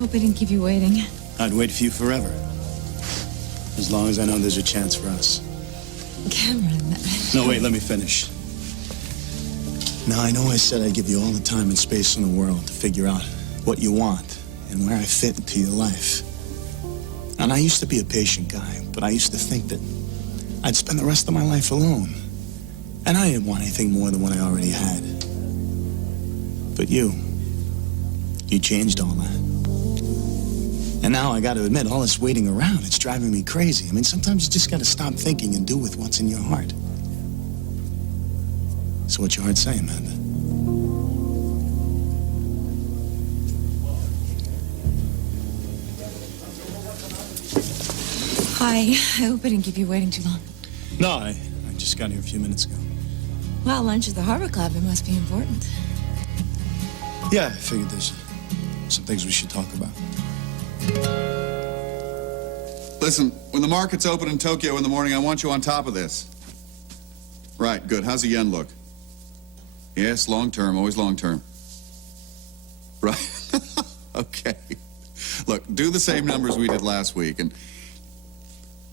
Hope I didn't keep you waiting. I'd wait for you forever. As long as I know there's a chance for us. Cameron. No, wait, let me finish. Now, I know I said I'd give you all the time and space in the world to figure out what you want and where I fit into your life. And I used to be a patient guy, but I used to think that I'd spend the rest of my life alone. And I didn't want anything more than what I already had. But you changed all that. And now I gotta admit, all this waiting around, it's driving me crazy. I mean, sometimes you just gotta stop thinking and do with what's in your heart. So what's your heart saying, Amanda? Hi. I hope I didn't keep you waiting too long. No, I just got here a few minutes ago. Well, lunch at the Harbor Club, it must be important. Yeah, I figured there's some things we should talk about. Listen, when the markets open in Tokyo in the morning, I want you on top of this. Right, good. How's the yen look? Yes, long term, always long term. Right. Okay. Look, do the same numbers we did last week, and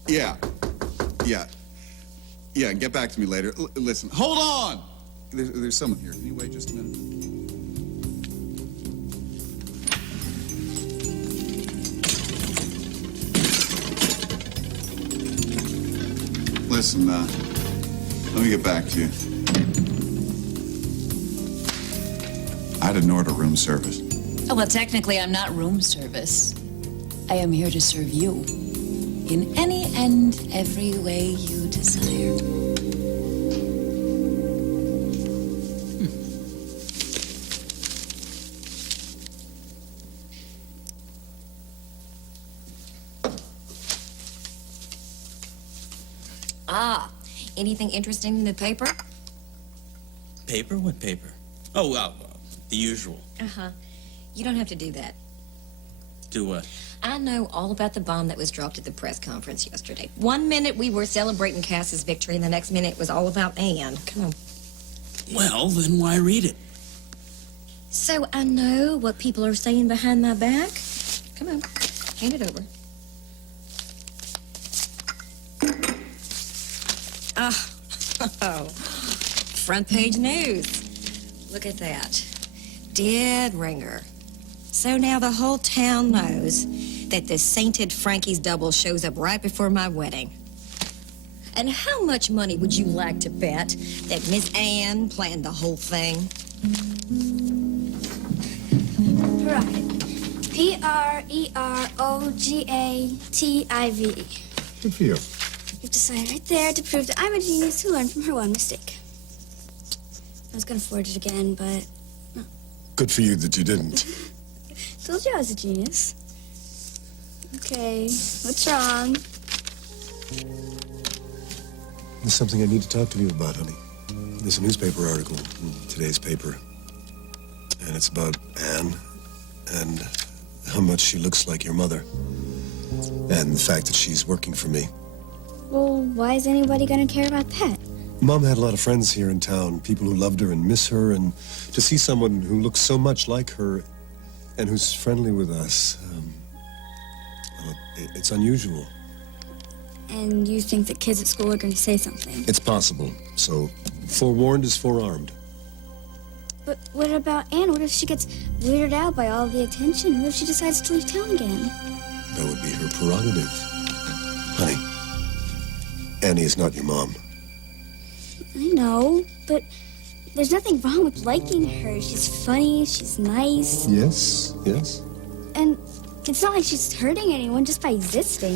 yeah, get back to me later. Listen, hold on! There's someone here. Can you wait just a minute? Listen, let me get back to you. I'd ignored a room service. Oh, well, technically, I'm not room service. I am here to serve you in any and every way you desire. Ah, anything interesting in the paper? Paper? What paper? Oh, well, the usual. Uh-huh. You don't have to do that. Do what? I know all about the bomb that was dropped at the press conference yesterday. 1 minute we were celebrating Cass's victory, and the next minute it was all about Anne. Come on. Well, then why read it? So I know what people are saying behind my back. Come on, hand it over. Oh, front page news. Look at that. Dead ringer. So now the whole town knows that the sainted Frankie's double shows up right before my wedding. And how much money would you like to bet that Miss Anne planned the whole thing? Prerogative. Prerogative. Good for you. You've decided right there to prove that I'm a genius who learned from her one mistake. I was going to forge it again, but... Good for you that you didn't. Told you I was a genius. Okay, what's wrong? There's something I need to talk to you about, honey. There's a newspaper article in today's paper. And it's about Anne and how much she looks like your mother. And the fact that she's working for me. Well, why is anybody going to care about that? Mom had a lot of friends here in town, people who loved her and miss her, and to see someone who looks so much like her and who's friendly with us, well, it's unusual. And you think that kids at school are going to say something? It's possible. So, forewarned is forearmed. But what about Anne? What if she gets weirded out by all the attention? What if she decides to leave town again? That would be her prerogative. Honey, Annie is not your mom. I know, but there's nothing wrong with liking her. She's funny, she's nice. Yes. And it's not like she's hurting anyone just by existing.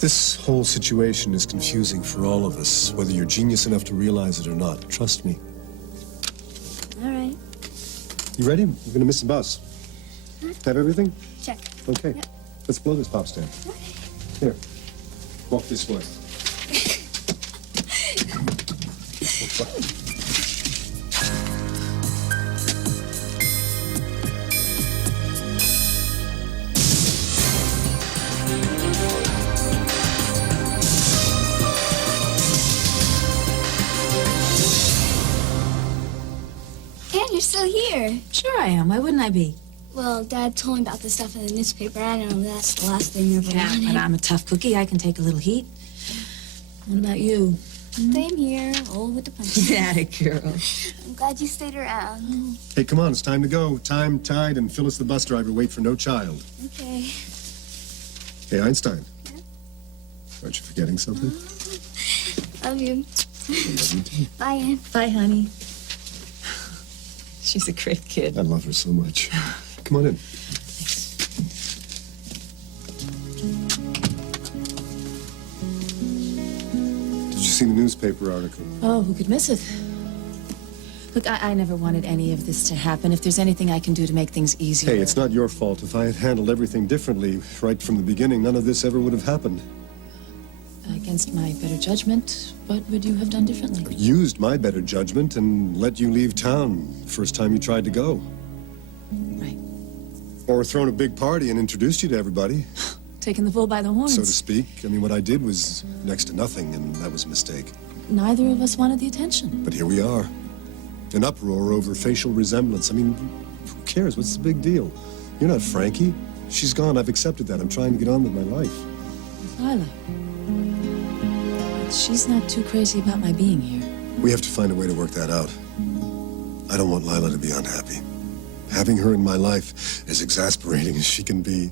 This whole situation is confusing for all of us, whether you're genius enough to realize it or not. Trust me. All right. You ready? You're gonna miss the bus. Have everything? Check. Okay. Yep. Let's blow this pop stand. Here. Walk this way. Anne, you're still here. Sure I am. Why wouldn't I be? Well, Dad told me about the stuff in the newspaper. I don't know, that's the last thing I ever Yeah, wanted. but I'm a tough cookie. I can take a little heat. What about you? Same here, old with the punches. Atta girl. I'm glad you stayed around. Hey, come on, it's time to go. Time, tide, and Phyllis the bus driver wait for no child. Okay. Hey, Einstein. Aren't you forgetting something? Love you. I love you too. Bye, Ann. Bye, honey. She's a great kid. I love her so much. Come on in. Did you see the newspaper article? Oh, who could miss it? Look, I never wanted any of this to happen. If there's anything I can do to make things easier... Hey, it's not your fault. If I had handled everything differently right from the beginning, none of this ever would have happened. Against my better judgment, what would you have done differently? Used my better judgment and let you leave town first time you tried to go. Right. Or thrown a big party and introduced you to everybody, Taking the bull by the horns. so to speak. I mean, what I did was next to nothing, and that was a mistake. Neither of us wanted the attention. But here we are. An uproar over facial resemblance. I mean, who cares? What's the big deal? You're not Frankie. She's gone. I've accepted that. I'm trying to get on with my life. With Lila. But she's not too crazy about my being here. We have to find a way to work that out. I don't want Lila to be unhappy. Having her in my life, as exasperating as she can be,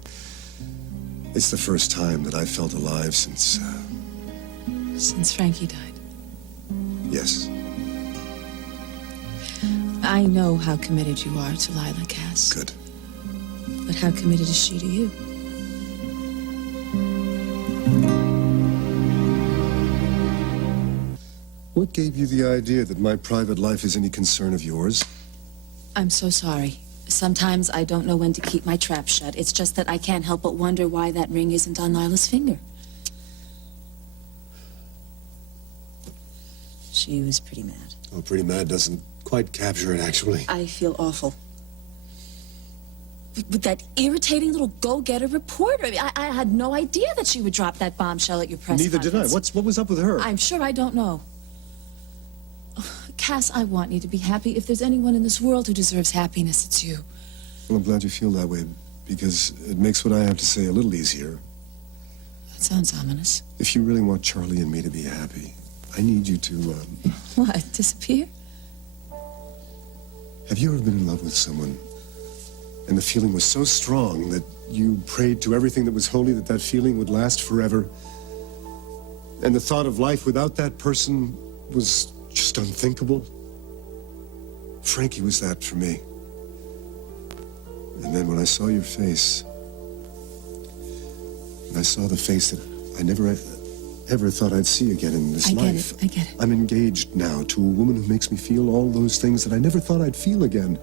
it's the first time that I've felt alive since, Since Frankie died. yes. I know how committed you are to Lila, Cass. Good. But how committed is she to you? What gave you the idea that my private life is any concern of yours? I'm so sorry. Sometimes I don't know when to keep my trap shut. It's just that I can't help but wonder why that ring isn't on Lila's finger. She was pretty mad. Oh, pretty mad doesn't quite capture it, actually. I feel awful. With that irritating little go-getter reporter. I had no idea that she would drop that bombshell at your press Neither did I. conference. What was up with her? I'm sure I don't know. Cass, I want you to be happy. If there's anyone in this world who deserves happiness, it's you. Well, I'm glad you feel that way, because it makes what I have to say a little easier. That sounds ominous. If you really want Charlie and me to be happy, I need you to, What, disappear? have you ever been in love with someone, and the feeling was so strong that you prayed to everything that was holy that that feeling would last forever? And the thought of life without that person was just unthinkable? Frankie was that for me. And then when I saw your face, and I saw the face that I never ever thought I'd see again in this life. I get it. I'm engaged now to a woman who makes me feel all those things that I never thought I'd feel again.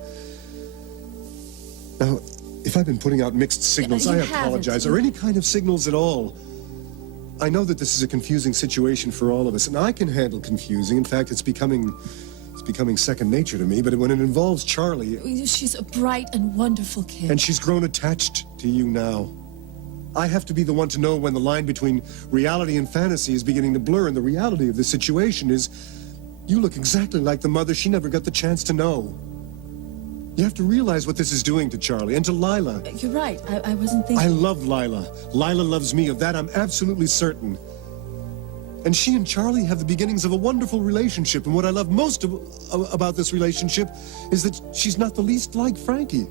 Now, if I've been putting out mixed signals, You I haven't. apologize, or any kind of signals at all. I know that this is a confusing situation for all of us, and I can handle confusing. In fact, it's becoming second nature to me, but when it involves Charlie, She's a bright and wonderful kid. and she's grown attached to you now, I have to be the one to know when the line between reality and fantasy is beginning to blur, and the reality of the situation is you look exactly like the mother she never got the chance to know. You have to realize what this is doing to Charlie and to Lila. You're right. I wasn't thinking... I love Lila. Lila loves me. Of that, I'm absolutely certain. And she and Charlie have the beginnings of a wonderful relationship. And what I love most about this relationship is that she's not the least like Frankie.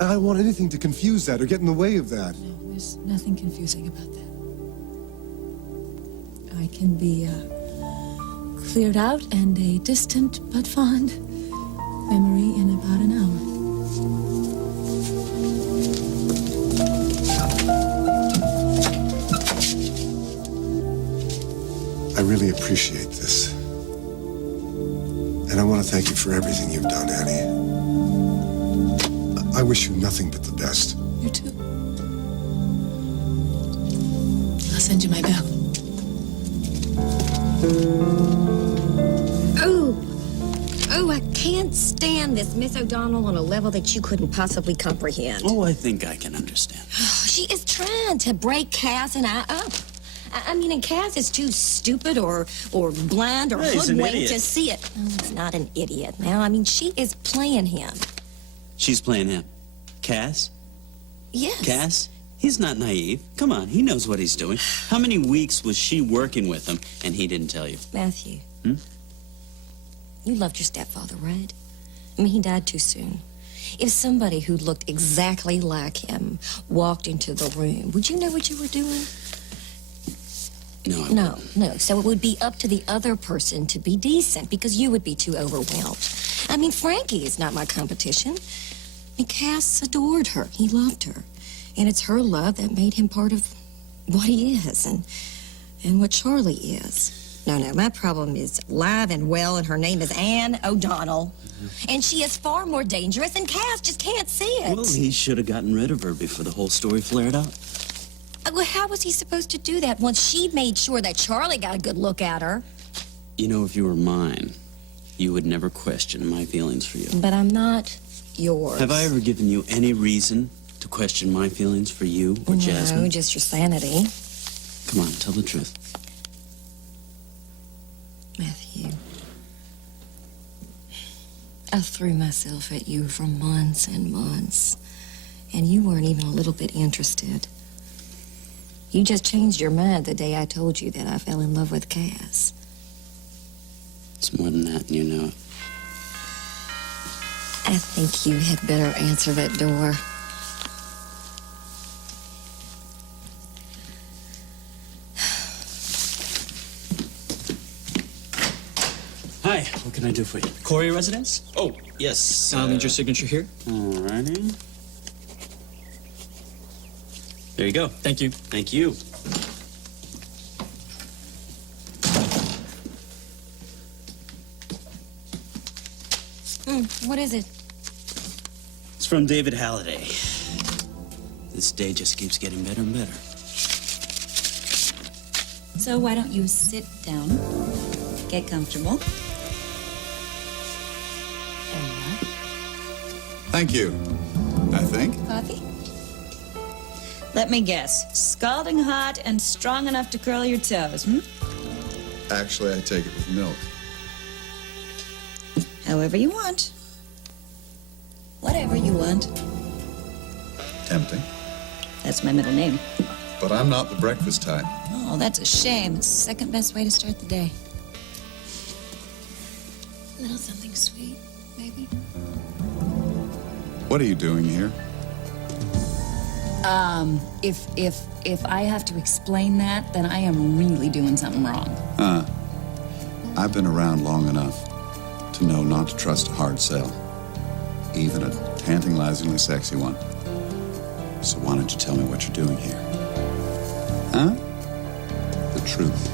And I don't want anything to confuse that or get in the way of that. No, there's nothing confusing about that. I can be cleared out and a distant but fond memory in about an hour. I really appreciate this. And I want to thank you for everything you've done, Annie. I wish you nothing but the best. You too. I'll send you my bill. Oh, I can't stand this Miss O'Donnell on a level that you couldn't possibly comprehend. Oh, I think I can understand. She is trying to break Cass and I up. I mean, and Cass is too stupid or blind or Yeah, he's an hoodwinked idiot. to see it. Oh, he's not an idiot now. I mean, she is playing him. She's playing him. Cass? Yes. Cass? He's not naive. Come on, he knows what he's doing. How many weeks was she working with him and he didn't tell you? Matthew. Hmm? You loved your stepfather, right? I mean, he died too soon. If somebody who looked exactly like him walked into the room, would you know what you were doing? No, I No, wouldn't. no. So it would be up to the other person to be decent because you would be too overwhelmed. I mean, Frankie is not my competition. I mean, Cass adored her. He loved her. And it's her love that made him part of what he is and what Charlie is. No, my problem is alive and well, and her name is Anne O'Donnell. And she is far more dangerous, and Cass just can't see it. Well, he should have gotten rid of her before the whole story flared up. Well, how was he supposed to do that once she made sure that Charlie got a good look at her? You know, if you were mine, you would never question my feelings for you. But I'm not yours. Have I ever given you any reason to question my feelings for you or Jasmine? No, just your sanity. Come on, tell the truth. Matthew, I threw myself at you for months and months, and you weren't even a little bit interested. You just changed your mind the day I told you that I fell in love with Cass. It's more than that, and you know it. I think you had better answer that door. Hi, what can I do for you? Corey residence? Oh, yes. I'll need your signature here. Alrighty. There you go. Thank you. Thank you. What is it? It's from David Halliday. This day just keeps getting better and better. So why don't you sit down, get comfortable? There you are. Thank you, I think. Coffee? Let me guess. Scalding hot and strong enough to curl your toes, hmm? Actually, I take it with milk. However you want. Whatever you want. Tempting. That's my middle name. But I'm not the breakfast type. Oh, that's a shame. It's the second best way to start the day. A little something sweet, maybe. What are you doing here? If I have to explain that, then I am really doing something wrong. I've been around long enough to know not to trust a hard sell, even a tantalizingly sexy one. So why don't you tell me what you're doing here? Huh? The truth.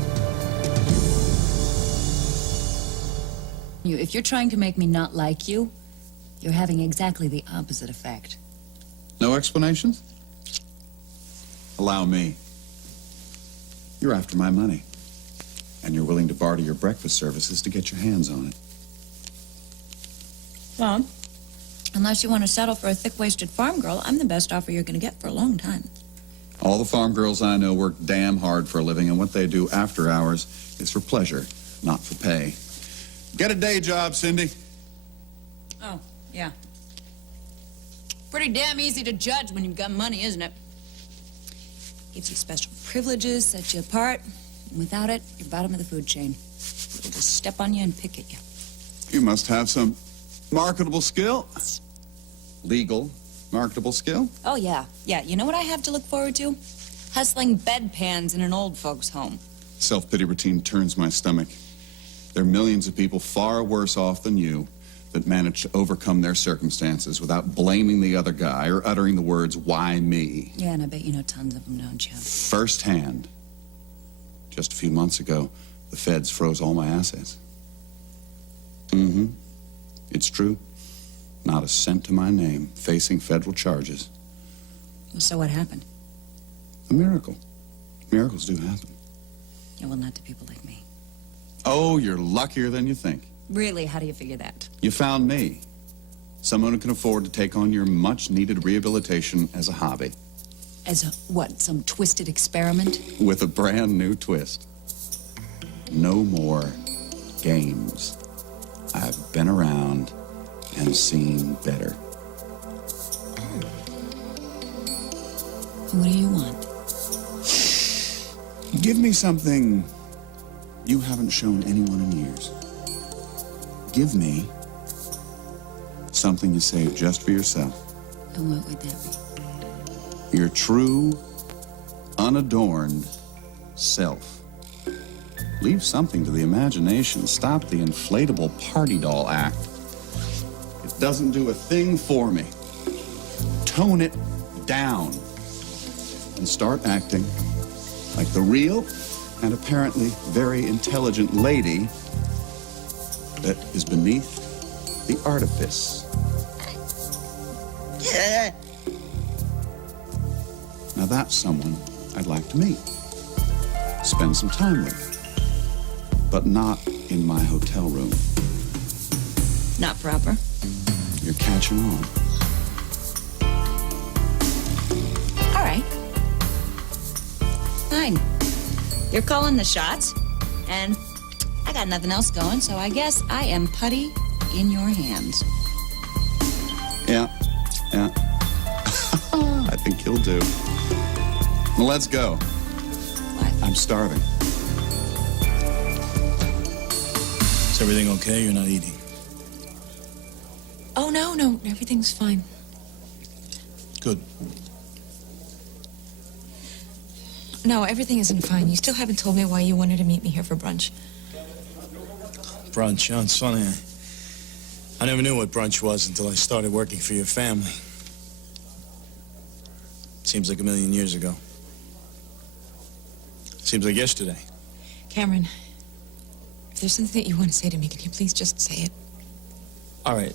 If you're trying to make me not like you, you're having exactly the opposite effect. No explanations? Allow me. You're after my money, and you're willing to barter your breakfast services to get your hands on it. Well, unless you want to settle for a thick-waisted farm girl, I'm the best offer you're going to get for a long time. All the farm girls I know work damn hard for a living, and what they do after hours is for pleasure, not for pay. Get a day job, Cindy. Oh, yeah. Pretty damn easy to judge when you've got money, isn't it? Gives you special privileges, sets you apart. And without it, you're bottom of the food chain. People just step on you and pick at you. You must have some marketable skill. Legal marketable skill? Oh, yeah. Yeah, you know what I have to look forward to? Hustling bedpans in an old folks' home. Self-pity routine turns my stomach. There are millions of people far worse off than you that manage to overcome their circumstances without blaming the other guy or uttering the words, why me? Yeah, and I bet you know tons of them, don't you? Firsthand. Just a few months ago, the feds froze all my assets. Mm-hmm. It's true. Not a cent to my name, facing federal charges. So what happened? A miracle. Miracles do happen. Yeah, well, not to people like me. Oh, you're luckier than you think. Really, how do you figure that? You found me. Someone who can afford to take on your much-needed rehabilitation as a hobby. As a, what, some twisted experiment? With a brand new twist. No more games. I've been around and seen better. What do you want? Give me something you haven't shown anyone in years. Give me something you save just for yourself. And what would that be? Your true, unadorned self. Leave something to the imagination. Stop the inflatable party doll act. It doesn't do a thing for me. Tone it down and start acting like the real and apparently very intelligent lady that is beneath the artifice. Now that's someone I'd like to meet. Spend some time with. But not in my hotel room. Not proper. You're catching on. All right. Fine. You're calling the shots, and I got nothing else going, so I guess I am putty in your hands. Yeah. I think you'll do. Well, let's go. What? I'm starving. Is everything okay? You're not eating. Oh, no, everything's fine. Good. No, everything isn't fine. You still haven't told me why you wanted to meet me here for brunch. Brunch, huh? It's funny. I never knew what brunch was until I started working for your family. Seems like a million years ago. Seems like yesterday. Cameron, if there's something that you want to say to me, can you please just say it? All right.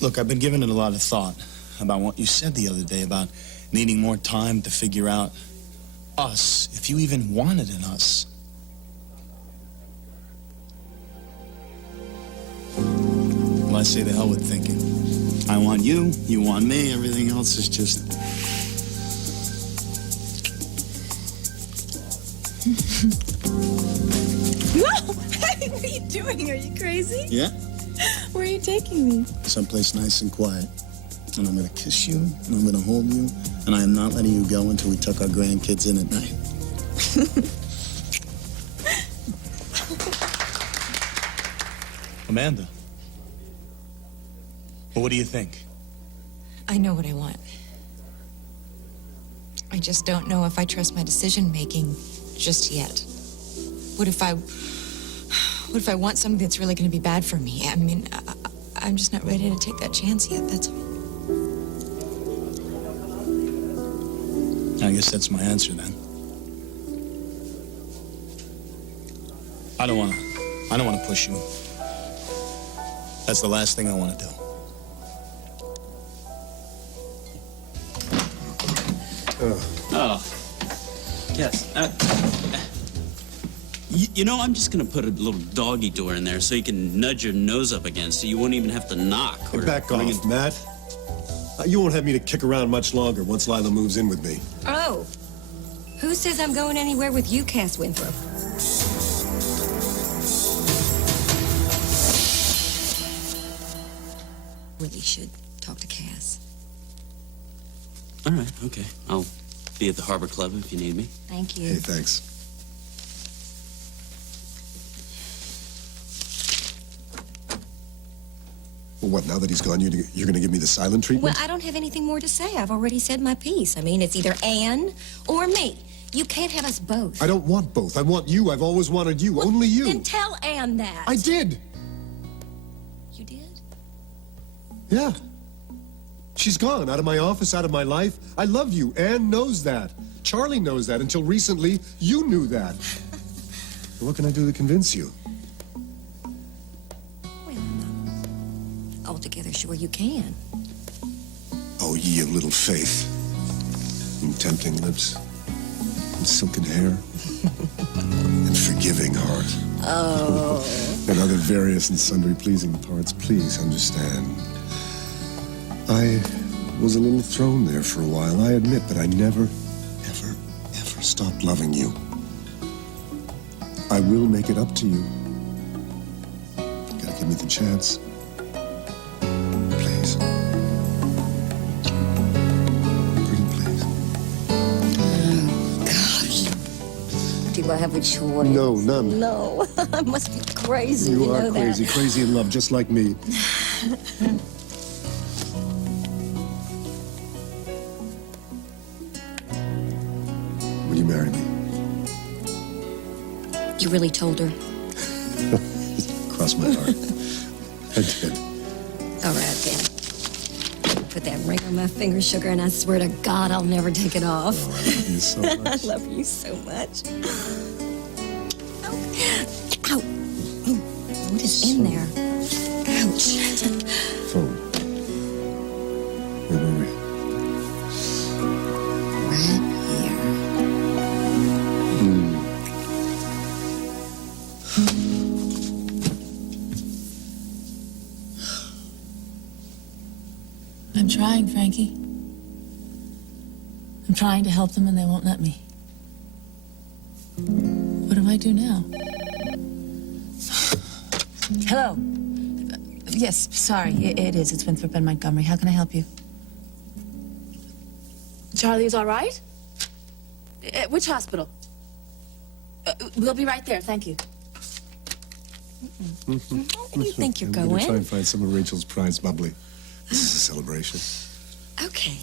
Look, I've been giving it a lot of thought about what you said the other day about needing more time to figure out us, if you even wanted an us. Well, I say the hell with thinking. I want you, you want me, everything else is just... No! What are you doing? Are you crazy? Yeah? Where are you taking me? Someplace nice and quiet. And I'm gonna kiss you, and I'm gonna hold you, and I am not letting you go until we tuck our grandkids in at night. Amanda. Well, what do you think? I know what I want. I just don't know if I trust my decision-making just yet. What if I want something that's really going to be bad for me? I mean, I'm just not ready to take that chance yet, that's all. I guess that's my answer then. I don't wanna push you. That's the last thing I wanna do. Oh, yes. You know, I'm just gonna put a little doggy door in there so you can nudge your nose up against, so you won't even have to knock. Hey, back bring off, it- Matt. You won't have me to kick around much longer once Lila moves in with me. Oh, who says I'm going anywhere with you, Cass Winthrop? Really should talk to Cass. All right, okay. I'll be at the Harbor Club if you need me. Thank you. Hey, thanks. Well, what, now that he's gone, you're going to give me the silent treatment? Well, I don't have anything more to say. I've already said my piece. I mean, it's either Anne or me. You can't have us both. I don't want both. I want you. I've always wanted you. Only you. Then tell Anne that. I did. You did? Yeah. She's gone, out of my office, out of my life. I love you. Anne knows that. Charlie knows that. Until recently, you knew that. What can I do to convince you? Well, I'm not altogether sure you can. Oh, ye of little faith. And tempting lips. And silken hair. And forgiving heart. Oh. And other various and sundry pleasing parts. Please understand. I was a little thrown there for a while, I admit, but I never, ever, ever stopped loving you. I will make it up to you. Gotta give me the chance. Please. Pretty please. people have a choice. No, none. No, I must be crazy. You are know crazy, That. crazy in love, just like me. Will you marry me? You really told her? Cross my heart. I did. All right, then. Put that ring on my finger, sugar, and I swear to God I'll never take it off. Oh, I love you so I much. love you so much. Ow. Ow. Oh, what is in there? Ouch. Phone. Where were we? Right here. I'm trying, Frankie. I'm trying to help them and they won't let me. What do I do now? Hello. Yes, sorry, it is. It's Winthrop and Montgomery. How can I help you? Charlie is all right? Which hospital? We'll be right there. Thank you. Where do you think you're I'm gonna try going? and find some of Rachel's prize bubbly. This is a celebration. Okay,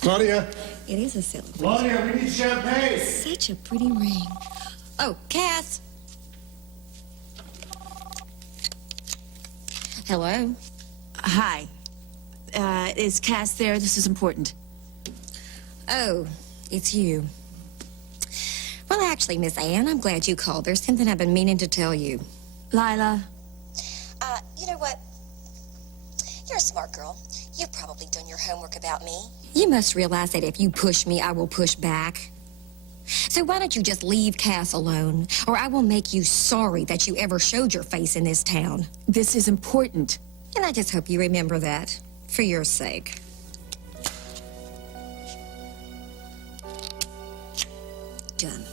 Claudia! it is a celebration. Claudia, we need champagne! Such a pretty ring. Oh, Cass. Hello. Hi. Is Cass there? This is important. Oh, it's you. Well, actually, Miss Anne, I'm glad you called. There's something I've been meaning to tell you. Lila. You know what? You're a smart girl. You've probably done your homework about me. You must realize that if you push me, I will push back. So why don't you just leave Cass alone, or I will make you sorry that you ever showed your face in this town. This is important. And I just hope you remember that, for your sake. Done.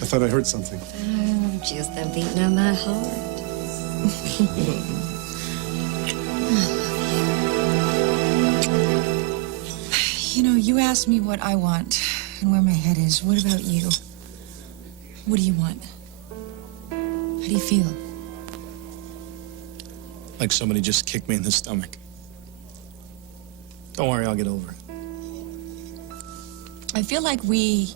I thought I heard something. Oh, just a beating on my heart. You know, you asked me what I want and where my head is. What about you? What do you want? How do you feel? Like somebody just kicked me in the stomach. Don't worry, I'll get over it. I feel like we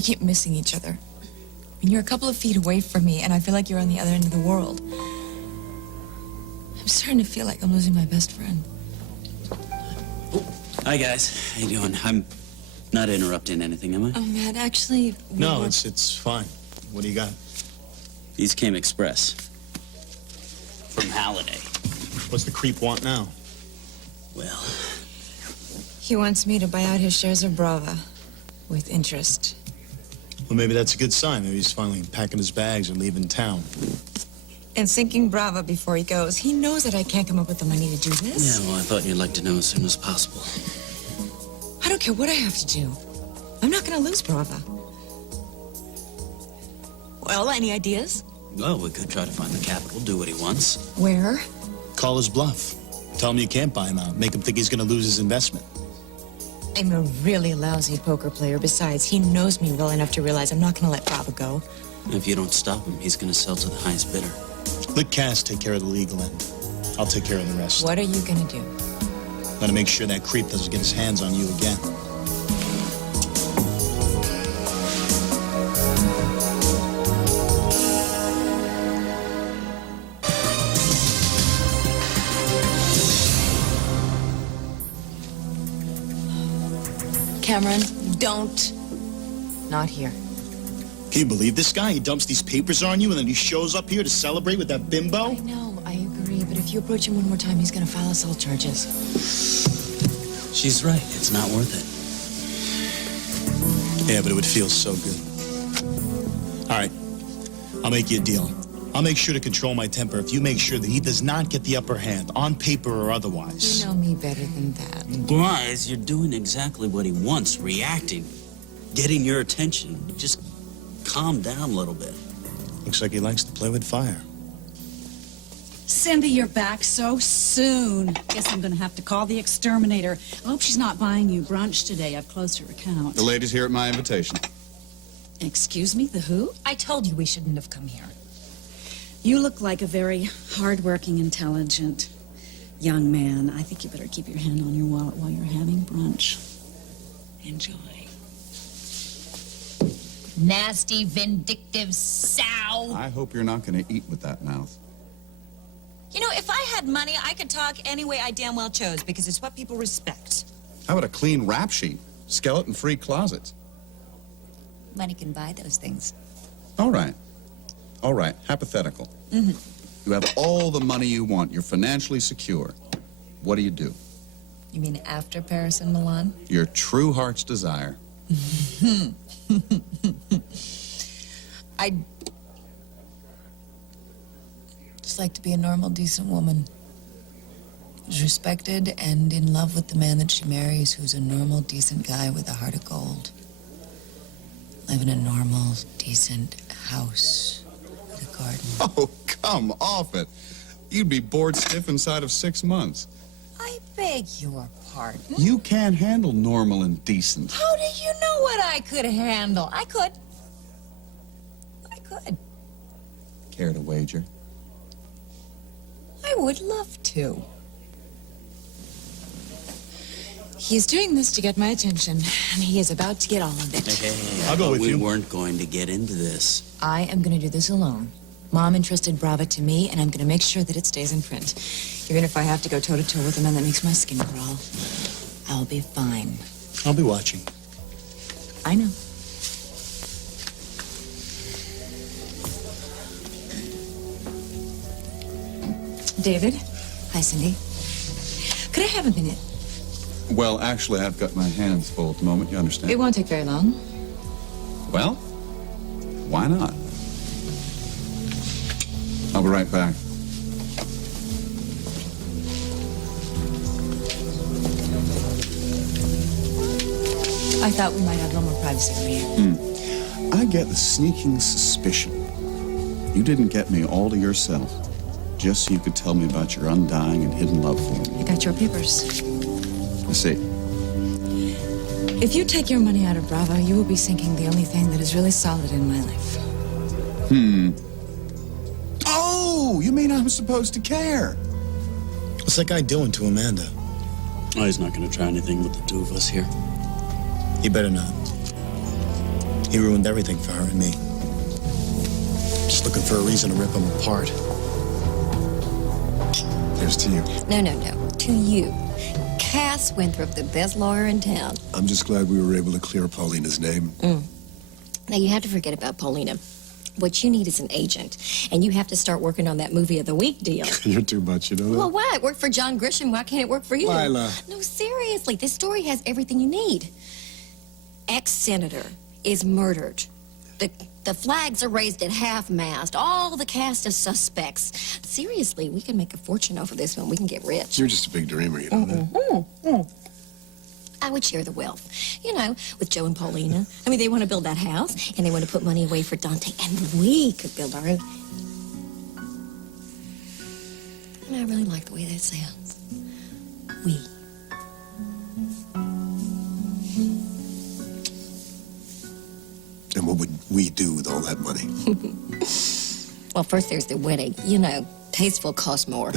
keep missing each other. I mean, you're a couple of feet away from me, and I feel like you're on the other end of the world. I'm starting to feel like I'm losing my best friend. Hi, guys. How you doing? I'm not interrupting anything, am I? Oh, Matt, actually... No, it's fine. What do you got? These came express. From Halliday. What's the creep want now? Well, He wants me to buy out his shares of Brava with interest. Well, maybe that's a good sign. Maybe he's finally packing his bags and leaving town. And sinking Brava before he goes. He knows that I can't come up with the money to do this. yeah, well, I thought you'd like to know as soon as possible. I don't care what I have to do. I'm not going to lose Brava. Well, any ideas? Well, we could try to find the capital, do what he wants. Where? Call his bluff. Tell him you can't buy him out. Make him think he's gonna lose his investment. I'm a really lousy poker player. Besides, he knows me well enough to realize I'm not going to let Brava go. If you don't stop him, he's gonna sell to the highest bidder. Let Cass take care of the legal end. I'll take care of the rest. What are you going to do? Gotta make sure that creep doesn't get his hands on you again. Cameron, don't. Not here. Can you believe this guy? He dumps these papers on you and then he shows up here to celebrate with that bimbo? No, I agree, but if you approach him one more time, he's going to file assault charges. She's right. It's not worth it. Yeah, but it would feel so good. All right, I'll make you a deal. I'll make sure to control my temper if you make sure that he does not get the upper hand, on paper or otherwise. You know me better than that. Guys, you're doing exactly what he wants, reacting, getting your attention. Just calm down a little bit. Looks like he likes to play with fire. Cindy, you're back so soon. Guess I'm gonna have to call the exterminator. I hope she's not buying you brunch today. I've closed her account. The lady's here at my invitation. Excuse me, the who? I told you we shouldn't have come here. You look like a very hardworking, intelligent young man. I think you better keep your hand on your wallet while you're having brunch. Enjoy. Nasty, vindictive sow. I hope you're not going to eat with that mouth. You know, if I had money, I could talk any way I damn well chose because it's what people respect. How about a clean rap sheet? Skeleton-free closets? Money can buy those things. All right. All right. Hypothetical. Mm-hmm. You have all the money you want. You're financially secure. What do? You mean after Paris and Milan? Your true heart's desire. I'd just like to be a normal, decent woman who's respected and in love with the man that she marries, who's a normal, decent guy with a heart of gold. Live in a normal, decent house with a garden. Oh, come off it. You'd be bored stiff inside of 6 months. I beg your pardon. You can't handle normal and decent. How do you know what I could handle? I could. Care to wager? I would love to. He's doing this to get my attention, and he is about to get all of it. Hey, I'll go with we you. weren't going to get into this. I am going to do this alone. Mom entrusted Brava to me, and I'm going to make sure that it stays in print. Even if I have to go toe-to-toe with the man that makes my skin crawl, I'll be fine. I'll be watching. I know. David? Hi, Cindy. Could I have a minute? Well, actually, I've got my hands full at the moment, you understand? It won't take very long. Well, why not? I'll be right back. I thought we might have a little more privacy over here. I get the sneaking suspicion you didn't get me all to yourself just so you could tell me about your undying and hidden love for me. You got your papers. I see. If you take your money out of Brava, you will be sinking the only thing that is really solid in my life. Oh, you mean I'm supposed to care? What's that guy doing to Amanda? Oh, he's not going to try anything with the two of us here. He better not. He ruined everything for her and me. Just looking for a reason to rip him apart. Here's to you. No. To you. Cass Winthrop, the best lawyer in town. I'm just glad we were able to clear Paulina's name. Now, you have to forget about Paulina. What you need is an agent, and you have to start working on that movie of the week deal. You're too much, you know that? Well, why? It worked for John Grisham. Why can't it work for you? Lila. No, seriously. This story has everything you need. Ex-senator is murdered. The flags are raised at half-mast. All the cast of suspects. Seriously, we can make a fortune off of this one. We can get rich. You're just a big dreamer, you know that? I would share the wealth, you know, with Joe and Paulina. I mean, they want to build that house, and they want to put money away for Dante, and we could build our own. And I really like the way that sounds. We. And what would we do with all that money? Well, first there's the wedding. You know, tasteful costs more.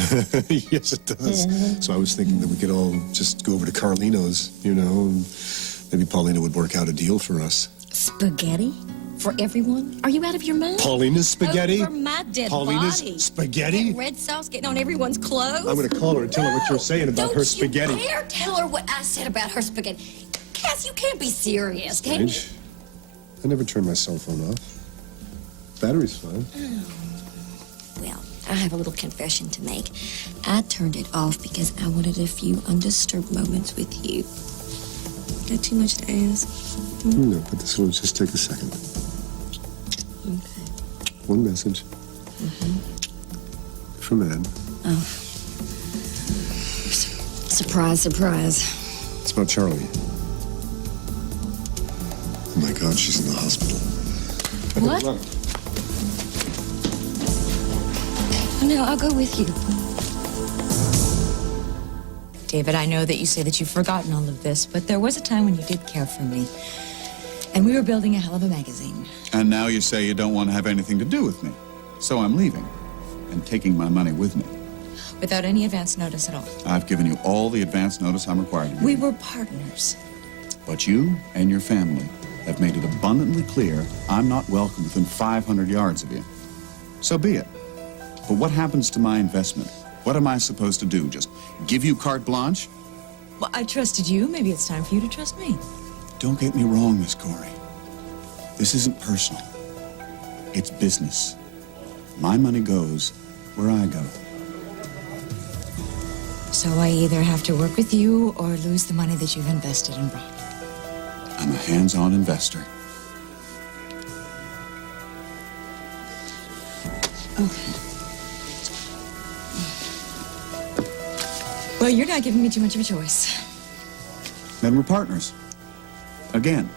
Yes, it does. So I was thinking that we could all just go over to Carlino's, you know, and maybe Paulina would work out a deal for us. Spaghetti? For everyone? Are you out of your mind? Paulina's spaghetti? Over my dead Paulina's body. spaghetti? That red sauce getting on everyone's clothes? I'm going to call her and tell her what you're saying about her spaghetti. Don't you dare tell her what I said about her spaghetti. Cass, you can't be serious, can you? Strange. I never turn my cell phone off. Battery's fine. Well, I have a little confession to make. I turned it off because I wanted a few undisturbed moments with you. That too much to ask? No, but this will just take a second. Okay. One message. From Anne. Oh. Surprise, surprise. It's about Charlie. Oh my God, she's in the hospital. What? No, I'll go with you. David, I know that you say that you've forgotten all of this, but there was a time when you did care for me. And we were building a hell of a magazine. And now you say you don't want to have anything to do with me. So I'm leaving and taking my money with me. Without any advance notice at all. I've given you all the advance notice I'm required to give We you. were partners. But you and your family have made it abundantly clear I'm not welcome within 500 yards of you. So be it. But what happens to my investment? What am I supposed to do? Just give you carte blanche? Well, I trusted you. Maybe it's time for you to trust me. Don't get me wrong, Miss Corey. This isn't personal. It's business. My money goes where I go. So I either have to work with you or lose the money that you've invested in Broad. I'm a hands-on investor. Okay. Well, you're not giving me too much of a choice. Then we're partners. Again.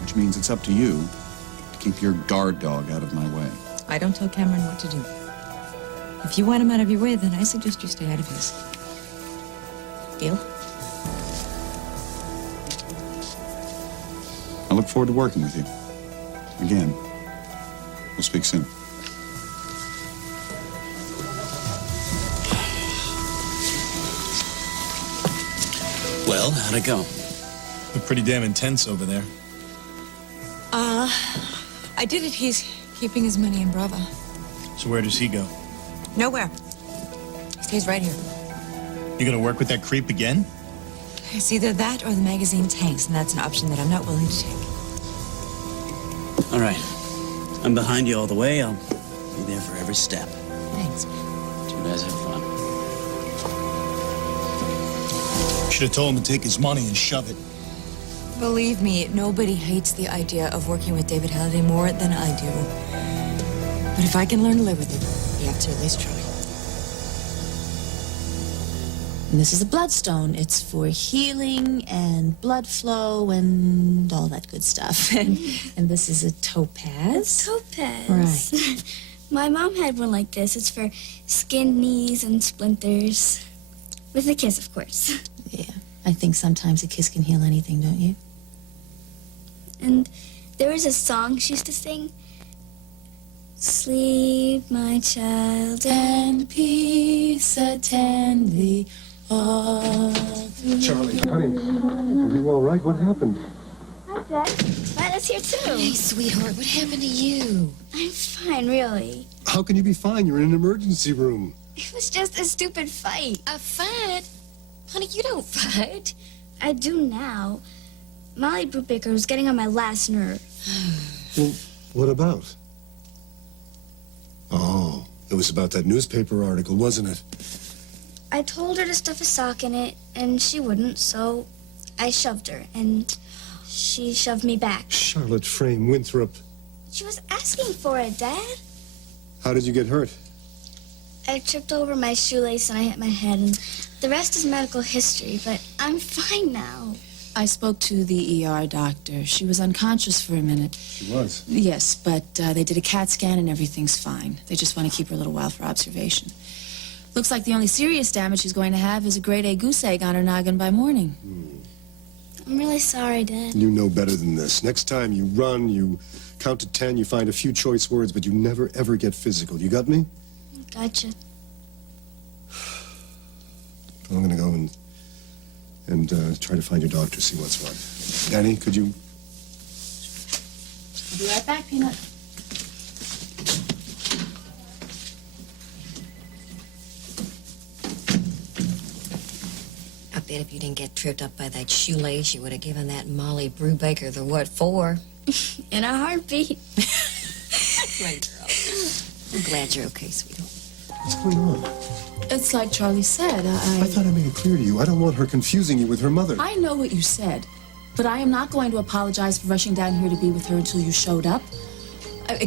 Which means it's up to you to keep your guard dog out of my way. I don't tell Cameron what to do. If you want him out of your way, then I suggest you stay out of his. Deal? I look forward to working with you. Again. We'll speak soon. Well, how'd it go? They're pretty damn intense over there. I did it. He's keeping his money in Brava. So where does he go? Nowhere. He stays right here. You gonna work with that creep again? It's either that or the magazine tanks, and that's an option that I'm not willing to take. All right. I'm behind you all the way. I'll be there for every step. Thanks. You guys have fun. Should have told him to take his money and shove it. Believe me, nobody hates the idea of working with David Halliday more than I do. But if I can learn to live with it, you have to at least try. And this is a bloodstone. It's for healing and blood flow and all that good stuff. And this is a topaz. Topaz. Right. My mom had one like this. It's for skinned knees and splinters. With a kiss, of course. Yeah. I think sometimes a kiss can heal anything, don't you? And there was a song she used to sing. Sleep, my child, And peace attend thee all through. Charlie, honey, are you all right? What happened? Hi, Dad. Mila's here, too. Hey, sweetheart, what happened to you? I'm fine, really. How can you be fine? You're in an emergency room. It was just a stupid fight. A fight? Honey, you don't fight. I do now. Molly Brubaker was getting on my last nerve. Well, what about? Oh, it was about that newspaper article, wasn't it? I told her to stuff a sock in it, and she wouldn't, so I shoved her, and she shoved me back. Charlotte Frame Winthrop. She was asking for it, Dad. How did you get hurt? I tripped over my shoelace and I hit my head, and the rest is medical history, but I'm fine now. I spoke to the ER doctor. She was unconscious for a minute. She was. Yes, but they did a CAT scan and everything's fine. They just want to keep her a little while for observation. Looks like the only serious damage she's going to have is a grade A goose egg on her noggin by morning. I'm really sorry, Dad. You know better than this. Next time you run, you count to 10, you find a few choice words, but you never, ever get physical. You got me? Gotcha. I'm gonna go and try to find your doctor, see what's what. Danny, could you? I'll be right back, Peanut. I bet if you didn't get tripped up by that shoelace, you would have given that Molly Brubaker the what for. In a heartbeat. Right, girl. I'm glad you're okay, sweetheart. What's going on? It's like Charlie said. I thought I made it clear to you. I don't want her confusing you with her mother. I know what you said, but I am not going to apologize for rushing down here to be with her until you showed up.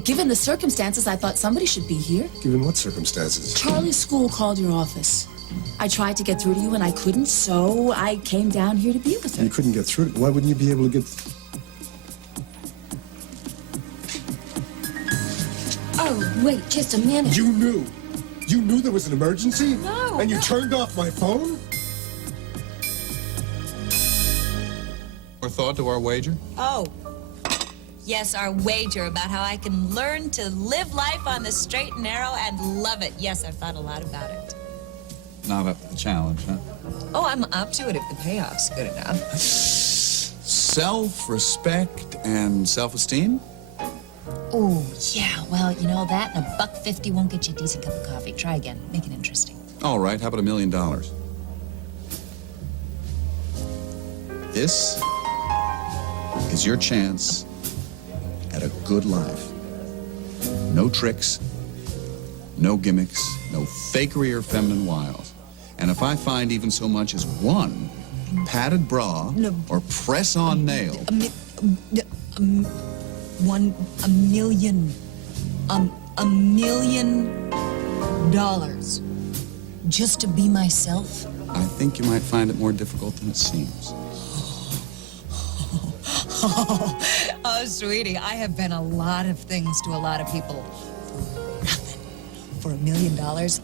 Given the circumstances, I thought somebody should be here. Given what circumstances? Charlie's school called your office. I tried to get through to you and I couldn't, so I came down here to be with her. You couldn't get through. Why wouldn't you be able to get? Oh, wait just a minute. You knew. You knew there was an emergency? No, And you no. turned off my phone? More thought to our wager? Oh. Yes, our wager about how I can learn to live life on the straight and narrow and love it. Yes, I've thought a lot about it. Not up to the challenge, huh? Oh, I'm up to it if the payoff's good enough. Self-respect and self-esteem? Oh, yeah, well, you know that and $1.50 won't get you a decent cup of coffee. Try again. Make it interesting. All right, how about $1 million? This is your chance at a good life. No tricks, no gimmicks, no fakery or feminine wiles. And if I find even so much as one padded bra or press-on nail, $1 million. $1 million. Just to be myself? I think you might find it more difficult than it seems. Oh, sweetie, I have been a lot of things to a lot of people. For nothing. For $1 million. For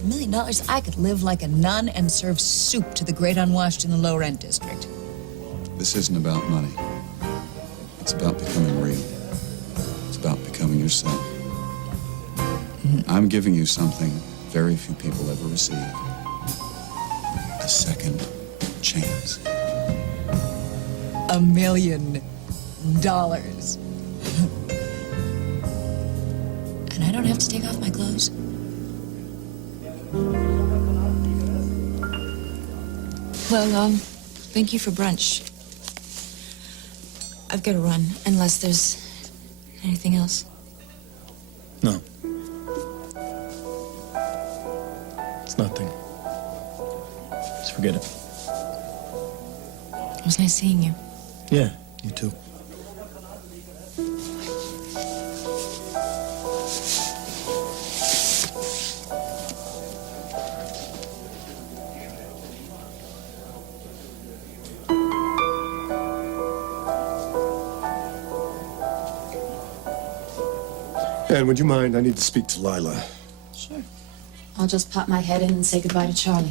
$1 million, I could live like a nun and serve soup to the great unwashed in the low rent district. This isn't about money. It's about becoming real. It's about becoming yourself. I'm giving you something very few people ever receive. A second chance. $1 million. And I don't have to take off my clothes. Well, thank you for brunch. I've got to run, unless there's anything else. No. It's nothing. Just forget it. It was nice seeing you. Yeah, you too. Anne, would you mind? I need to speak to Lila. Sure. I'll just pop my head in and say goodbye to Charlie.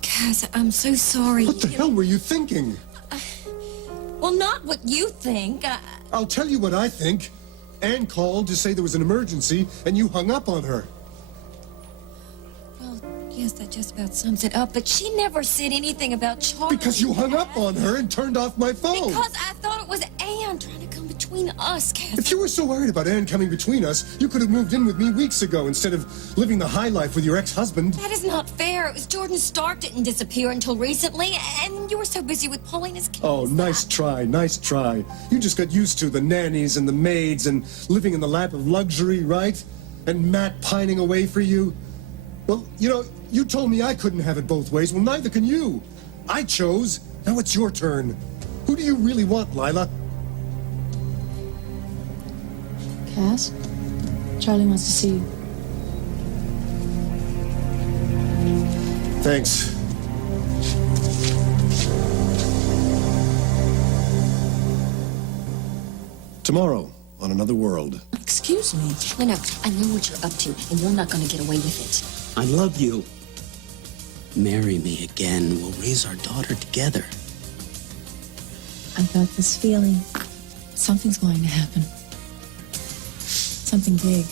Kaz, I'm so sorry. What the hell were you thinking? Well, not what you think. I'll tell you what I think. Anne called to say there was an emergency, and you hung up on her. Well, yes, that just about sums it up. But she never said anything about Charlie. Because you hung up on her and turned off my phone. Because I thought it was Anne trying to come between us, Kaz. If you were so worried about Anne coming between us, you could have moved in with me weeks ago instead of living the high life with your ex-husband. That is not fair. It was Jordan Stark didn't disappear until recently, and you were so busy with Paulina's case. Oh, nice try, nice try. You just got used to the nannies and the maids and living in the lap of luxury, right? And Matt pining away for you. Well, you know, you told me I couldn't have it both ways. Well, neither can you. I chose. Now it's your turn. Who do you really want, Lila? Cass? Charlie wants to see you. Thanks. Tomorrow, on Another World. Excuse me. No, I know what you're up to, and you're not going to get away with it. I love you. Marry me again. We'll raise our daughter together. I've got this feeling something's going to happen. Something big.